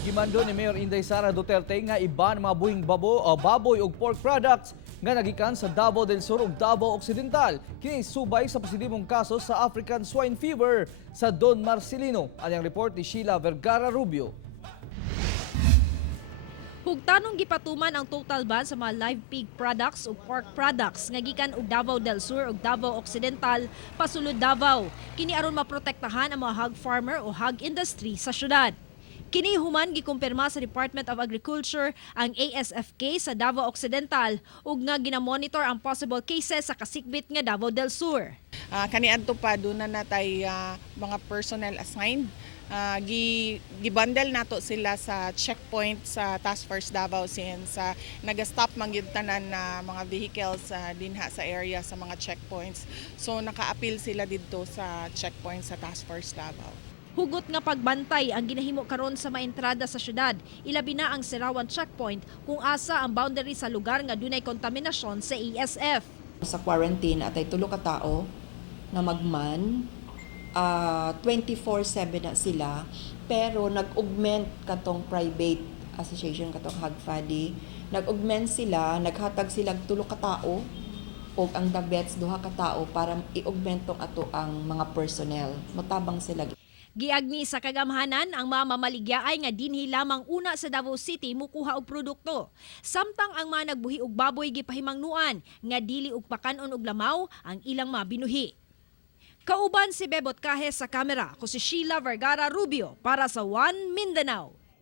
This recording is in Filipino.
Gimando ni Mayor Inday Sara Duterte nga iba ng mga buhing baboy ug pork products nga nagikan sa Davao del Sur ug Davao Occidental. Kini subay sa positibong kaso sa African swine fever sa Don Marcelino. Ang report ni Sheila Vergara Rubio. Hugtanong gipatuman ang total ban sa mga live pig products o pork products nga gikan og Davao del Sur ug Davao Occidental pasulod Davao. Kini aron maprotektahan ang mga hog farmer o hog industry sa syudad. Kini human gikumpirma sa Department of Agriculture ang ASFK sa Davao Occidental ug nga ginamonitor ang possible cases sa kasikbit nga Davao del Sur. Kaniadto pa doon na natay mga personnel assigned. Gibundle nato sila sa checkpoint sa Task Force Davao since nag-stop man gyud tanan na mga vehicles dinha sa area sa mga checkpoints. So naka-appeal sila didto sa checkpoint sa Task Force Davao. Hugot nga pagbantay ang ginahimo karon sa maentrada sa syudad, ilabi na ang Serawan checkpoint kung asa ang boundary sa lugar nga dunay kontaminasyon sa ASF. Sa quarantine atay tulo ka tawo na magman 24/7 na sila, pero nag-augment katong private association katong Hagfadi, nag-augment sila, naghatag sila tulo ka tawo o ang the vets duha ka tawo para i-augment tong ato ang mga personnel. Motabang sila. Giagni sa kagamhanan ang mga mamaligyaay nga dinhi lamang una sa Davao City mukuha og produkto. Samtang ang mga nagbuhi og baboy gipahimangnuan nga dili og pakanon og lamaw ang ilang mga binuhi. Kauban si Bebot Kahes sa kamera, ko si Sheila Vergara Rubio para sa One Mindanao.